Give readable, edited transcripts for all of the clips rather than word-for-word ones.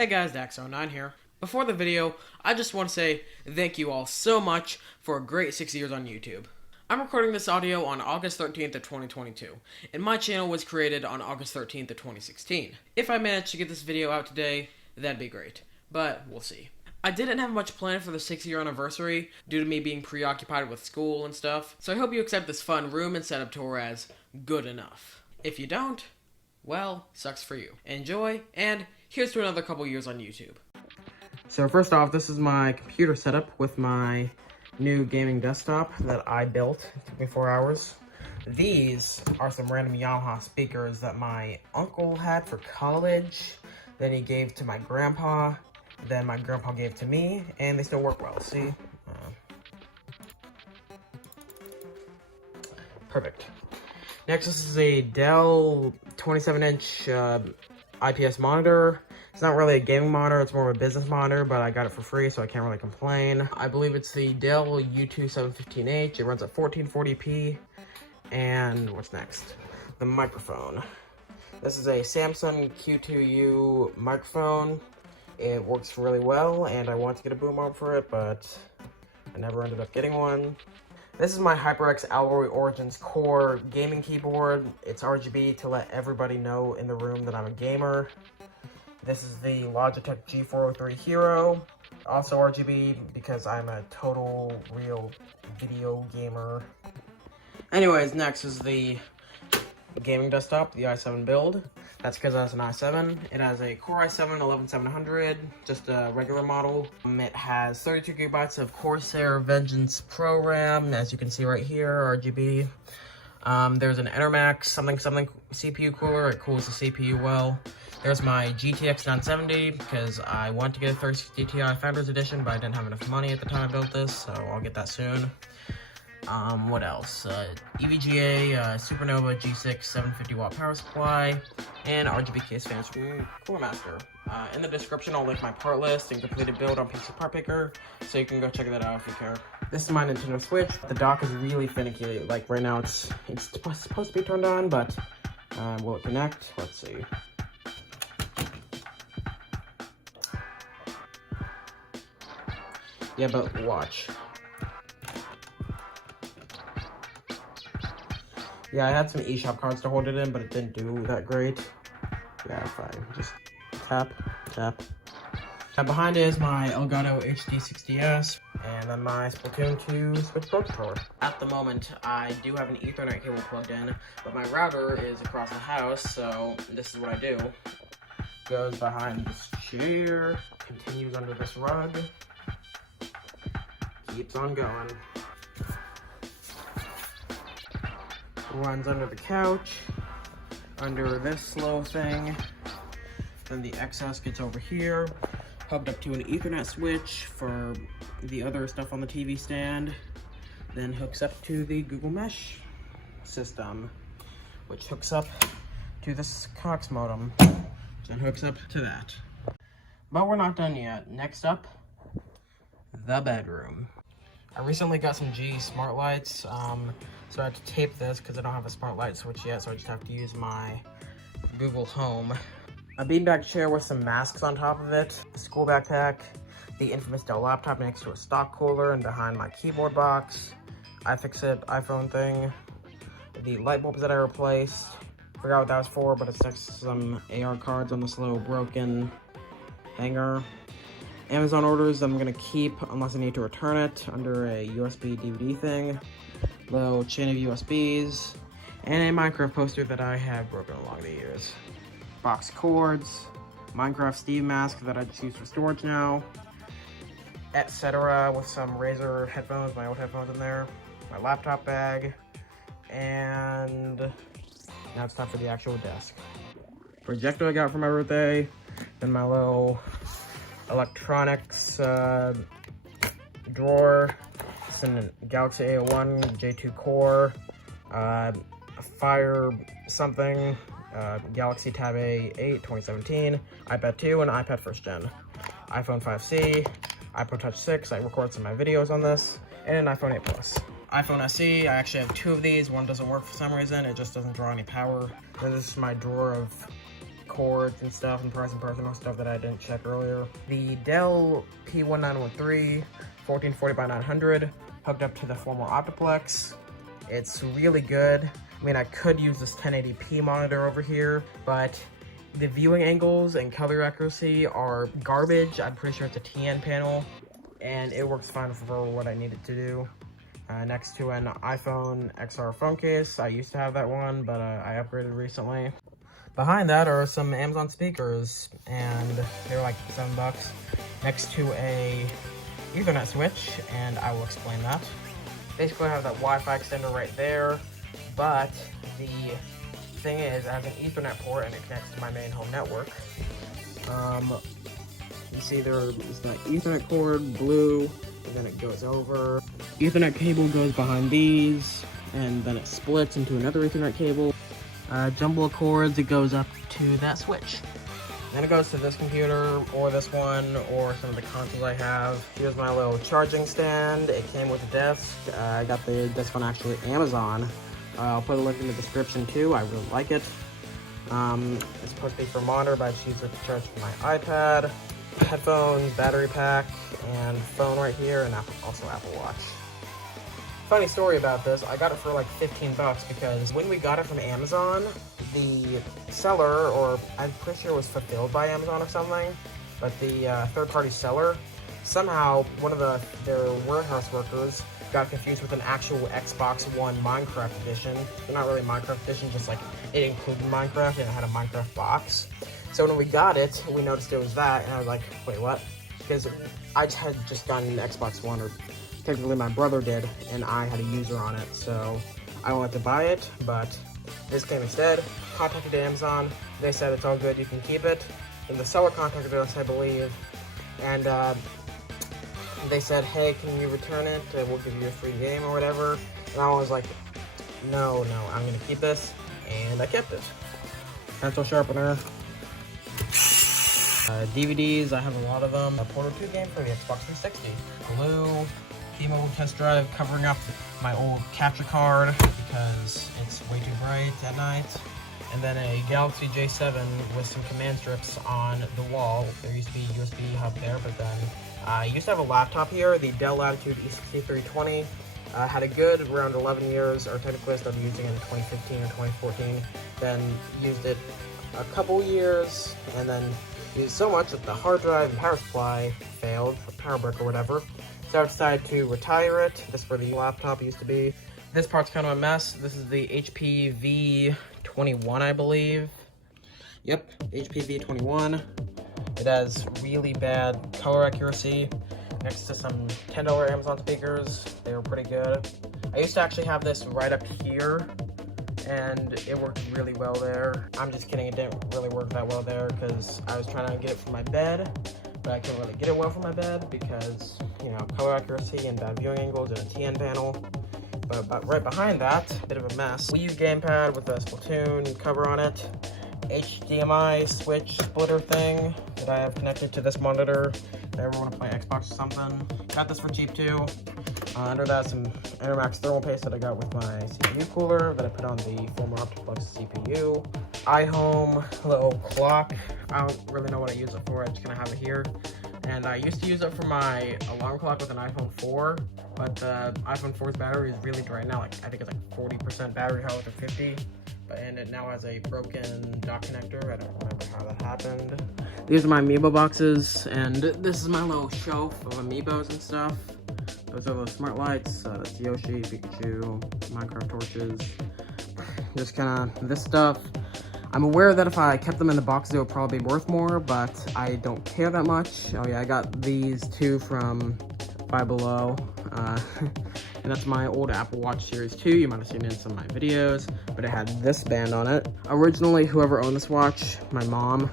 Hey guys, Dax009 here. Before the video, I just want to say thank you all so much for a great 6 years on YouTube. I'm recording this audio on August 13th of 2022, and my channel was created on August 13th of 2016. If I manage to get this video out today, that'd be great, but we'll see. I didn't have much planned for the 6-year anniversary due to me being preoccupied with school and stuff, so I hope you accept this fun room and setup tour as good enough. If you don't, well, sucks for you. Enjoy, and here's to another couple years on YouTube. So first off, this is my computer setup with my new gaming desktop that I built. It took me 4 hours. These are some random Yamaha speakers that my uncle had for college, then he gave to my grandpa, then my grandpa gave to me, and they still work well, see? Perfect. Next, this is a Dell 27-inch IPS monitor. It's not really a gaming monitor, it's more of a business monitor, but I got it for free, so I can't really complain. I believe it's the Dell U2715H. It runs at 1440p. And what's next? The microphone. This is a Samsung Q2U microphone. It works really well, and I want to get a boom arm for it, but I never ended up getting one. This is my HyperX Alloy Origins Core gaming keyboard. It's RGB to let everybody know in the room that I'm a gamer. This is the Logitech G403 Hero, also RGB because I'm a total real video gamer. Anyways, next is the gaming desktop, the i7 build. That's because it has an i7. It has a Core i7 11700, just a regular model. It has 32 gigabytes of Corsair Vengeance Pro RAM, as you can see right here, RGB. There's an Enermax something CPU cooler. It cools the CPU well. There's my GTX 970 because I want to get a 3060 Ti Founders Edition, but I didn't have enough money at the time I built this, so I'll get that soon. What else? EVGA, Supernova G6 750 watt power supply, and RGB case fans from Cooler Master. In the description, I'll link my part list and completed build on PC Part Picker, so you can go check that out if you care. This is my Nintendo Switch. The dock is really finicky. Like right now, it's supposed to be turned on, but will it connect? Let's see. Yeah, but watch. Yeah, I had some eShop cards to hold it in, but it didn't do that great. Yeah, fine. Just tap, tap. Now behind it is my Elgato HD60S, and then my Splatoon 2 Switch Pro controller. At the moment, I do have an Ethernet cable plugged in, but my router is across the house, so this is what I do. Goes behind this chair, continues under this rug, keeps on going. Runs under the couch, under this little thing, then the excess gets over here, hooked up to an Ethernet switch for the other stuff on the TV stand, then hooks up to the Google Mesh system, which hooks up to this Cox modem, then hooks up to that. But we're not done yet. Next up, the bedroom. I recently got some GE smart lights, so I had to tape this because I don't have a smart light switch yet, so I just have to use my Google Home. A beanbag chair with some masks on top of it, a school backpack, the infamous Dell laptop next to a stock cooler, and behind my keyboard box, iFixit iPhone thing, the light bulbs that I replaced, forgot what that was for, but it's next to some AR cards on this little broken hanger. Amazon orders I'm gonna keep unless I need to return it under a USB DVD thing. Little chain of USBs, and a Minecraft poster that I have broken along the years. Box cords, Minecraft Steve mask that I just use for storage now, etc. with some Razer headphones, my old headphones in there, my laptop bag, and now it's time for the actual desk. Projector I got for my birthday, then my little electronics drawer. It's in Galaxy A01 J2 Core, Fire something, Galaxy Tab A8 2017, iPad 2, and iPad 1st Gen, iPhone 5C, iPod Touch 6, I record some of my videos on this, and an iPhone 8 Plus. iPhone SE, I actually have two of these. One doesn't work for some reason, it just doesn't draw any power. Then this is my drawer of cords and stuff, and price and personal stuff that I didn't check earlier. The Dell P1913 1440 by 900 hooked up to the former Optiplex. It's really good. I mean, I could use this 1080p monitor over here, but the viewing angles and color accuracy are garbage. I'm pretty sure it's a TN panel, and it works fine for what I need it to do. Next to an iPhone XR phone case. I used to have that one, but I upgraded recently. Behind that are some Amazon speakers, and they're like $7. Next to a Ethernet switch, and I will explain that. Basically, I have that Wi-Fi extender right there, but the thing is, I have an Ethernet port, and it connects to my main home network. You see there is that Ethernet cord, blue, and then it goes over. Ethernet cable goes behind these, and then it splits into another Ethernet cable. Jumble of cords, it goes up to that switch. Then it goes to this computer, or this one, or some of the consoles I have. Here's my little charging stand. It came with a desk. I got this one actually Amazon. I'll put a link in the description too. I really like it. It's supposed to be for a monitor, but I just use it to charge my iPad, headphones, battery pack, and phone right here, and also Apple Watch. Funny story about this, I got it for like $15 because when we got it from Amazon, the seller, or I'm pretty sure it was fulfilled by Amazon or something, but the third-party seller, somehow one of their warehouse workers got confused with an actual Xbox One Minecraft edition. Well, not really Minecraft edition, just like it included Minecraft and it had a Minecraft box. So when we got it, we noticed it was that, and I was like, wait, what? Because I had just gotten an Xbox One, or technically my brother did, and I had a user on it, so I wanted to buy it, but this came instead. Contacted Amazon, they said it's all good, you can keep it. And the seller contacted us, I believe, and they said, hey, can you return it? We'll give you a free game or whatever. And I was like, no, I'm gonna keep this, and I kept it. Pencil sharpener. DVDs, I have a lot of them. A Portal 2 game for the Xbox 360. Glue, T-Mobile test drive covering up my old capture card because it's way too bright at night. And then a Galaxy J7 with some command strips on the wall. There used to be a USB hub there, but then I used to have a laptop here, the Dell Latitude E6320. Had a good around 11 years, or technically I started using it in 2015 or 2014. Then used it a couple years, and then used so much that the hard drive and power supply failed, or power brick or whatever. So I decided to retire it. This is where the laptop used to be. This part's kind of a mess. This is the HP V21, I believe. Yep, HP V21. It has really bad color accuracy. Next to some $10 Amazon speakers. They were pretty good. I used to actually have this right up here, and it worked really well there. I'm just kidding, it didn't really work that well there because I was trying to get it for my bed, but I couldn't really get it well for my bed because, you know, color accuracy and bad viewing angles and a TN panel. But right behind that, a bit of a mess. Wii U gamepad with a Splatoon cover on it. HDMI switch splitter thing that I have connected to this monitor if I ever want to play Xbox or something. Got this for cheap too. Under that, some Intermax thermal paste that I got with my CPU cooler that I put on the former Optiplex CPU. iHome little clock. I don't really know what I use it for. I just kind of have it here. And I used to use it for my alarm clock with an iPhone 4, but the iPhone 4's battery is really drained now. Like I think it's like 40% battery health or 50. And it now has a broken dock connector. I don't remember how that happened. These are my amiibo boxes, and this is my little shelf of amiibos and stuff. Those are those smart lights. That's Yoshi, Pikachu, Minecraft torches. Just kind of this stuff. I'm aware that if I kept them in the boxes, it would probably be worth more, but I don't care that much. Oh yeah, I got these two from Five Below. And that's my old Apple Watch Series 2. You might have seen it in some of my videos, but it had this band on it. Originally, whoever owned this watch, my mom,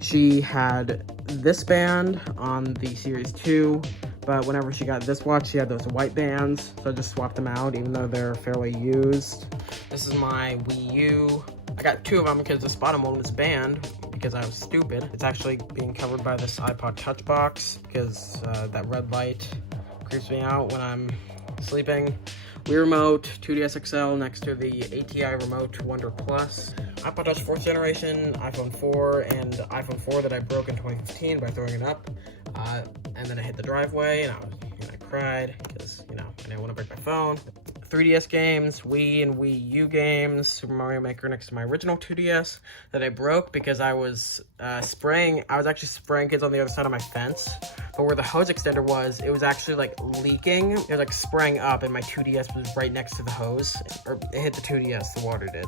she had this band on the Series 2, but whenever she got this watch, she had those white bands, so I just swapped them out, even though they're fairly used. This is my Wii U. I got two of them because this bottom one was banned because I was stupid. It's actually being covered by this iPod Touch box because that red light creeps me out when I'm sleeping. Wii Remote, 2DS XL next to the ATI Remote Wonder Plus. iPod Touch 4th generation, iPhone 4, and iPhone 4 that I broke in 2015 by throwing it up. And then I hit the driveway, and I cried because, you know, I didn't want to break my phone. 3DS games, Wii and Wii U games, Super Mario Maker next to my original 2DS that I broke because I was actually spraying kids on the other side of my fence. But where the hose extender was, it was actually like leaking. It was like spraying up, and my 2DS was right next to the hose. Or it hit the 2DS, the water did.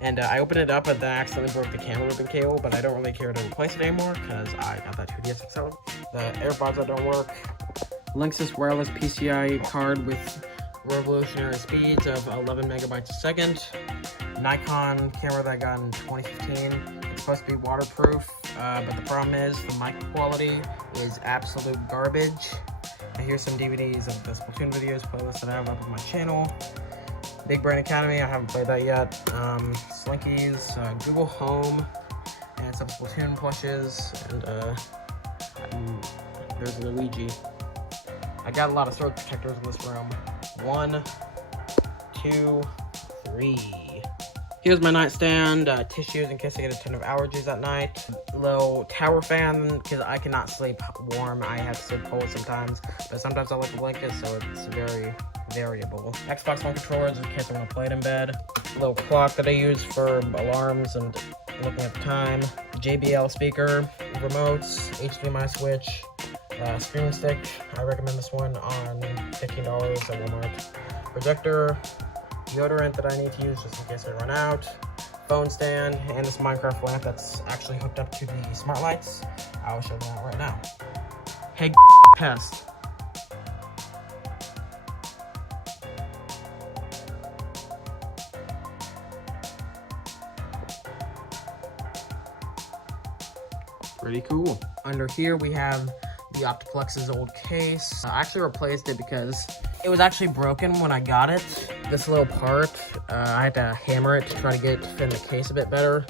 And I opened it up and then I accidentally broke the camera ribbon cable, but I don't really care to replace it anymore because I got that 2DS XL. The AirPods that don't work. Linksys wireless PCI card with revolutionary speeds of 11 megabytes a second. Nikon camera that I got in 2015. It's supposed to be waterproof, but the problem is the mic quality is absolute garbage. And here's some DVDs of the Splatoon videos playlist that I have up on my channel. Big Brain Academy, I haven't played that yet. Slinkies, Google Home, and some Splatoon plushes, and there's Luigi. I got a lot of sword protectors in this room. 1, 2, 3. Here's my nightstand, tissues in case I get a ton of allergies at night. Little tower fan, because I cannot sleep warm. I have to sleep cold sometimes, but sometimes I like a blanket, so it's very variable. Xbox One controllers in case I want to play it in bed. Little clock that I use for alarms and looking at the time. JBL speaker, remotes, HDMI switch, streaming stick. I recommend this one on $15 at Walmart. Projector, deodorant that I need to use just in case I run out. Phone stand, and this Minecraft lamp that's actually hooked up to the smart lights. I will show them out right now. Hey, pest. Pretty cool. Under here we have the Optiplex's old case. I actually replaced it because it was actually broken when I got it. This little part, I had to hammer it to try to get it to fit in the case a bit better.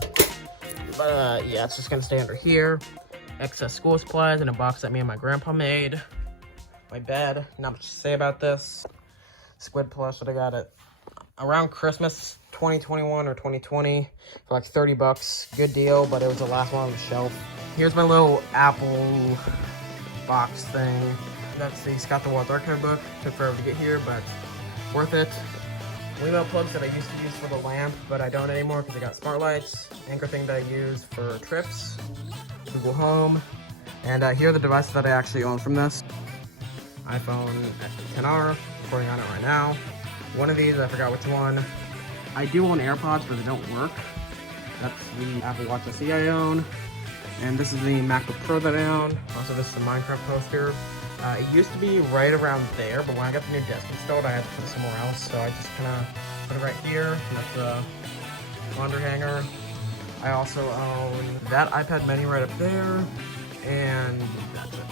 But yeah, it's just gonna stay under here. Excess school supplies in a box that me and my grandpa made. My bed, not much to say about this. Squid plush that I got it around Christmas 2021 or 2020 for like 30 bucks. Good deal, but it was the last one on the shelf. Here's my little Apple box thing. That's the Scott the Wild Archive book. Took forever to get here, but worth it. Wemo plugs that I used to use for the lamp, but I don't anymore because I got smart lights. Anchor thing that I use for trips. Google Home. And here are the devices that I actually own from this. iPhone XR, recording on it right now. One of these, I forgot which one. I do own AirPods, but they don't work. That's the Apple Watch SE I own. And this is the MacBook Pro that I own. Also, this is the Minecraft poster. It used to be right around there, but when I got the new desk installed, I had to put it somewhere else. So I just kind of put it right here. And that's the laundry hanger. I also own that iPad mini right up there. And that's it.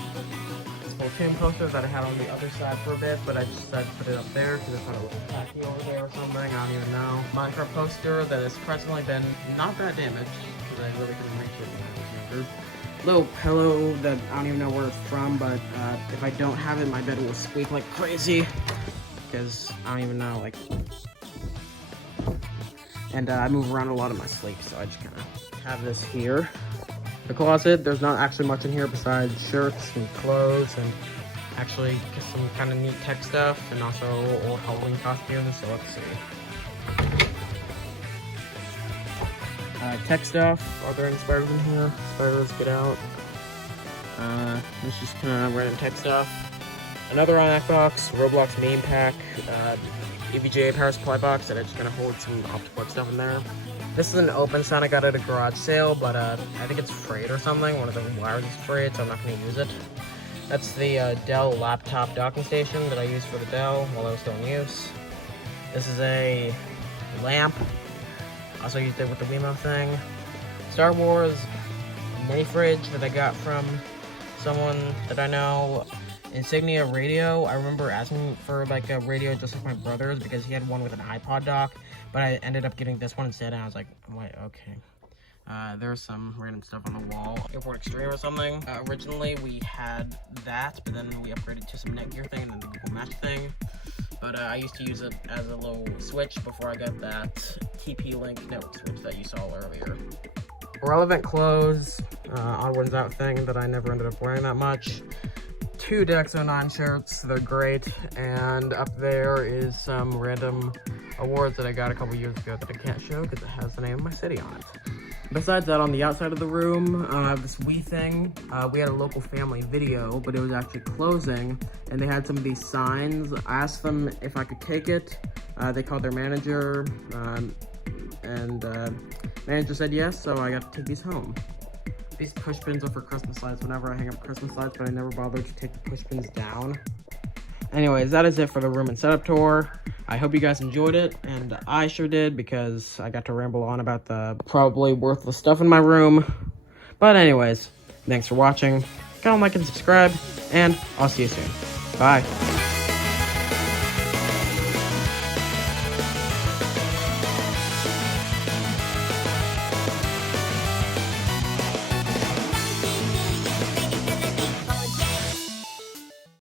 This Splatoon poster that I had on the other side for a bit, but I just decided to put it up there because I thought it looked tacky over there or something. I don't even know. Minecraft poster that has surprisingly been not that damaged because I really couldn't reach it when I was younger. Little pillow that I don't even know where it's from, but if I don't have it, my bed will squeak like crazy because I don't even know, like. And I move around a lot in my sleep, so I just kind of have this here. The closet, there's not actually much in here besides shirts and clothes and actually some kind of neat tech stuff and also old Halloween costumes, so let's see. Tech stuff, are there any spiders in here? Spiders, get out. This is just kind of random tech stuff. Another iMac box, Roblox meme pack, EVGA power supply box that I just kind of hold some Optiplexx stuff in there. This is an open sign I got at a garage sale, but I think it's frayed or something. One of the wires is frayed, so I'm not going to use it. That's the Dell laptop docking station that I used for the Dell while I was still in use. This is a lamp. Also used it with the Wemo thing. Star Wars mini fridge that I got from someone that I know. Insignia radio. I remember asking for like a radio just like my brother's because he had one with an iPod dock, but I ended up getting this one instead, and I was like, wait, okay. There's some random stuff on the wall. Airport Extreme or something. Originally we had that, but then we upgraded to some Netgear thing and then the Google Match thing. but I used to use it as a little switch before I got that TP-Link network switch that you saw earlier. Relevant clothes, odd ones out thing that I never ended up wearing that much. 2 Dax009 shirts, they're great, and up there is some random awards that I got a couple years ago that I can't show because it has the name of my city on it. Besides that, on the outside of the room, I have this Wii thing. We had a local family video, but it was actually closing, and they had some of these signs. I asked them if I could take it. They called their manager, and manager said yes, so I got to take these home. These push pins are for Christmas lights whenever I hang up Christmas lights, but I never bothered to take the push pins down. Anyways, that is it for the room and setup tour. I hope you guys enjoyed it, and I sure did because I got to ramble on about the probably worthless stuff in my room. But anyways, thanks for watching. Comment, like, and subscribe, and I'll see you soon. Bye.